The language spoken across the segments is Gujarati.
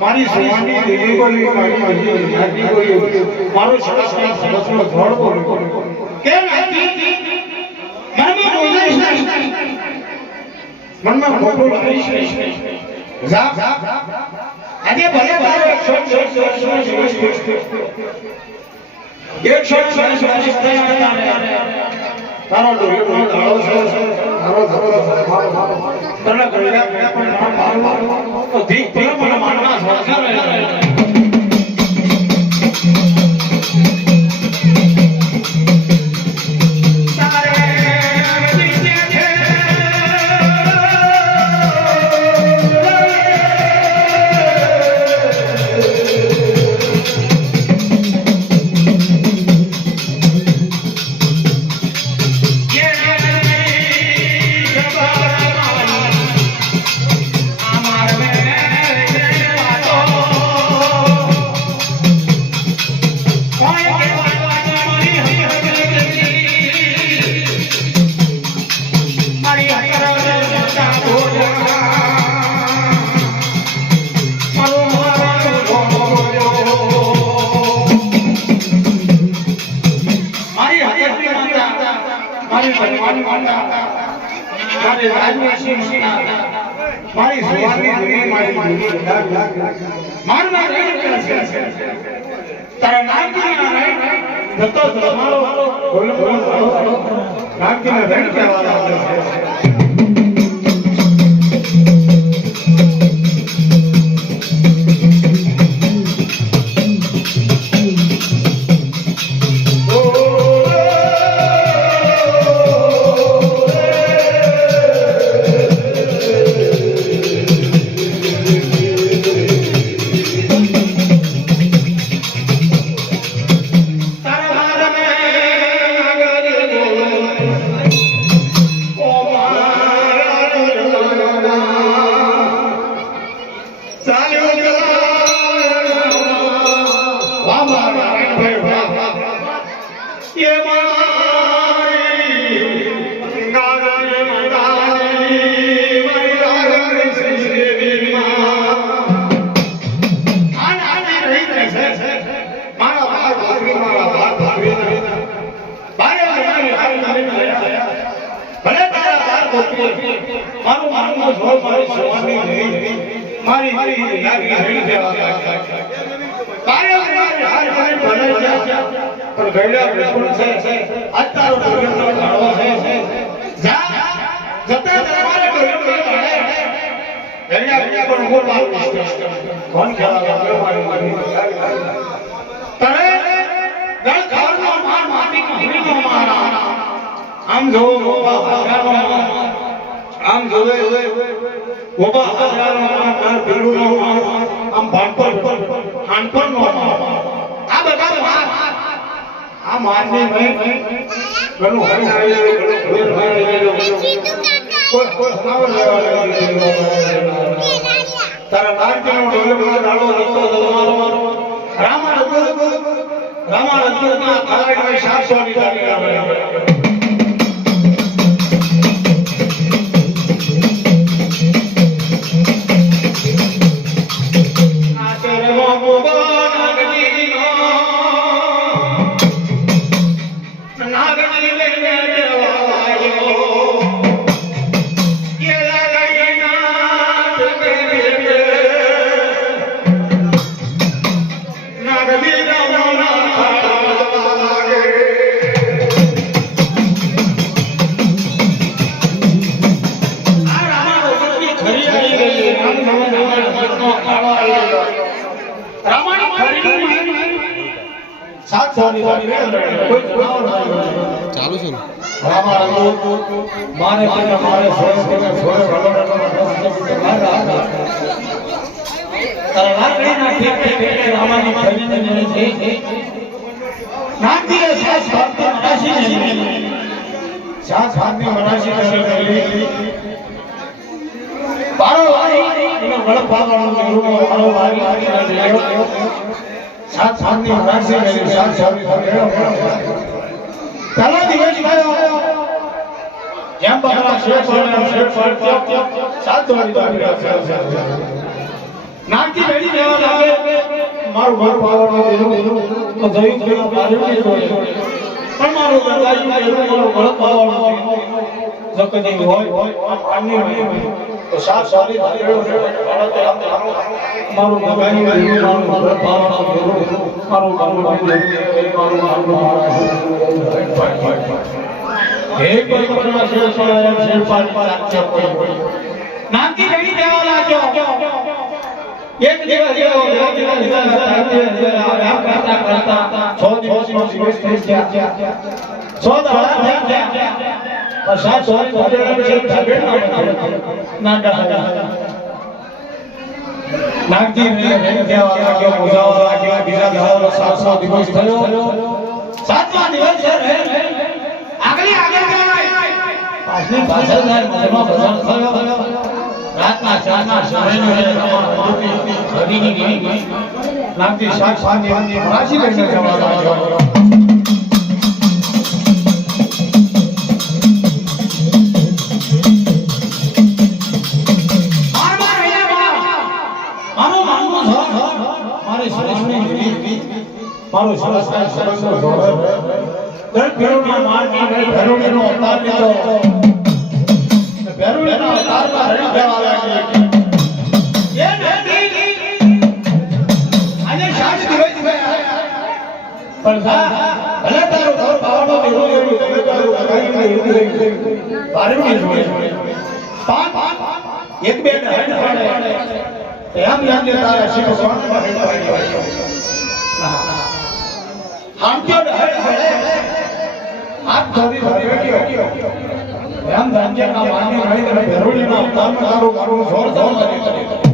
મારી સુવાની દેવી બોલી મારી બોલી મારો સરસનો ધોળ બોલી કેમ મનમાં ખોટું કરીશ જા આજે ભલે તારો 100 તારો ડોલો ધાળો છે તને કલ્યા પણ તો ધીક ધીક મને માનના સંસાર મારું માનવું જોર મારી સવાની નહીં મારી લાગી હરી દેવા તારે મારી હાર કરી ભલે છે પણ ગયડા વિપુલ છે અત્યારો ડગરનો ઢાળો છે જા જતા તમારે ગયડો મળે ગયડા પણ ઉભો મારું કોણ ખેલા મારી તારે ગળ ઘરનો માર માટી કીડીનો મારા આમ જો આમ જોવે ઓબા હાર પેલું નો આમ ભાનપર નો આ બધા માર આ મારને નહીં ઘણું હરી આવી ઘણું કોઈ સમાવર લેવા તારા નારજીનો ઢોલે બોલે રાડો રસ્તો તમારો રામાનંદના કાળામાં 700 ની તારીખ આવે ચાલુ છે ને મારે મારે સાત સાતની રાશિ મેલી સાત સાતની પહેલો દિવસ થયો જેમ બકરા શેઠ સાત દોડી નાગથી બેડી દેવા લાગે મારું ઘર પાવવાનું તો જઈ ગયો પારણી પણ મારું ઘર લાગી મારું ઘર પાવવાનું જો કદી હોય પાણી નહીં તો સાત સારી મારું ભગાઈ મારું ઘર પાવવાનું હે કોઈ પરમાં શેર પાડી રાખજો નામથી રેડી દેવા લાગ્યો એક દિવસ જેવો કરતા 6 દિવસનો દિવસ થઈ ગયા 6 દાડા થઈ ગયા સાત સોરી ના નાગજી રેડી દેવા લાગ્યો મુજાવા લાગ્યો બીજા દિવસનો 700 દિવસ થયો 7મા દિવસ છે આગળ પાછલી પાછળ મનમાં ભજન થયો રાતના ચાના સમયનો હરીની ગીરી નાગજી સાત સાતની રાશિ લઈને જવા લાગ્યો મારો સરસના સરસનો જોડે દર ભેરુના માર્ગી ગઈ ભેરુડીનો અવતાર લીધો ભેરુડીના અવતારમાં રડી દેવા લાગી એ નથી આજે 7 દિવસ થયા પણ ભલે તારો ઘર પાવાનો ભેરુડી તમે તારું લગાવીને હિન્દી પારણી જોડે પાંચ એક બે ને એમ યાદ તારા શિવ સ્વામીમાં હેડવાઈ हमके आप थोड़ी थोड़ी बैठियो हम धनजे का मान्य नहीं करे भरोड़ी ना अवतार में करो करो जोर जोर लगे करे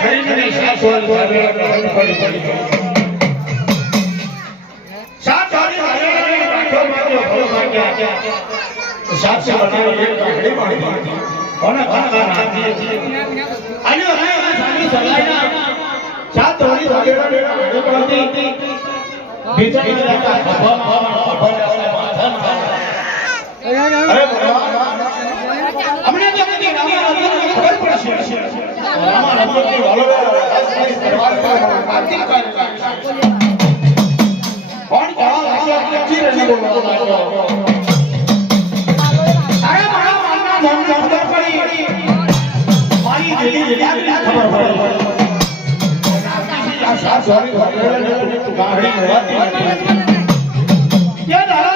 ખરીને સાસોલ પડી સાત વાળી વાળી રાખો મારો ભલો ભાગ્યા સાત વાળી એક ઘડી મારી કોને કાકા નાતી આયો આયો સાની સલાઈના સાત વાળી વાળી ઘડી પડી બીજા બીજા ભગવાન માથા અરે ભગવાન हमने तो अपनी रामा खबर पड़ी है रामा रमती वालों परिवार का आरती कर कौन कहा अच्छी रही बोला अरे बड़ा मानना मन खबर पड़ी हमारी दिल्ली खबर पड़ी साथ सॉरी तू गाड़ी में ये दादा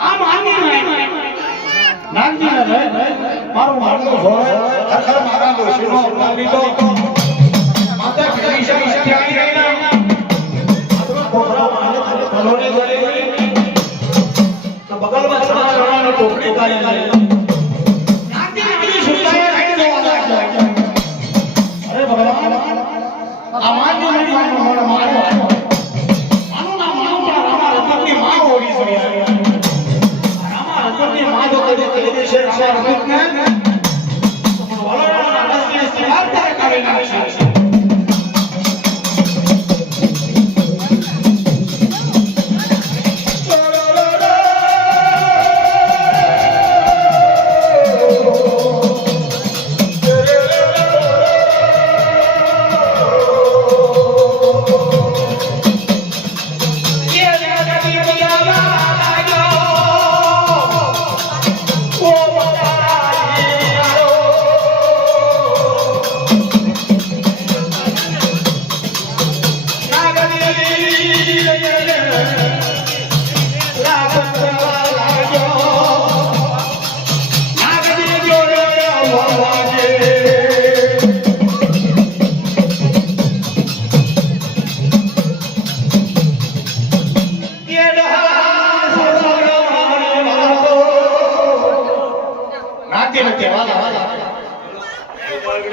आ मानी नहीं नानजी ने मारो मारो होय अखर मारा दोषीनो अपनावी तो माता कृष्ण इत्यादि रहना अथवा कोबरा मारे खलोने गले तो बगल में चढ़ा ने टोकरी काली नानजी ने सुनता है दो अरे भगवान आवाज नहीं मानो मानो मानो ना मानो रामा अपनी मां होगी सोया अपनी मां जो कदे कदे से रामा रमत ने बोलो ना बस ये इस्तेमाल करे ना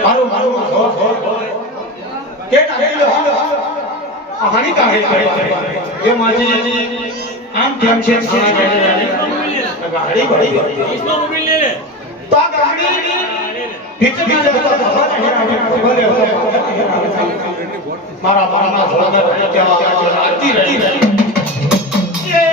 मारो मारो के नाखी लो हानी का है ये माजी आम ध्यान से गाड़ी बड़ी इसमें मोबाइल ले ले तो गाड़ी पीछे पीछे तो बहुत है बोले मारा मारा थोड़ा क्या आती रही ये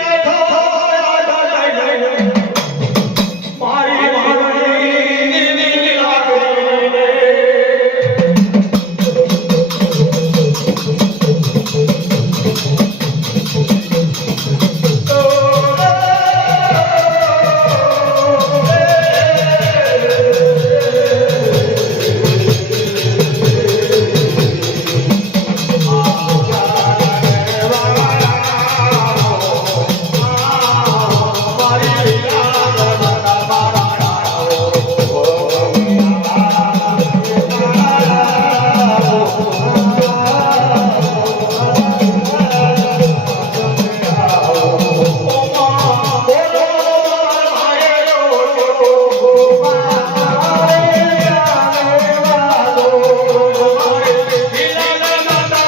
Oh,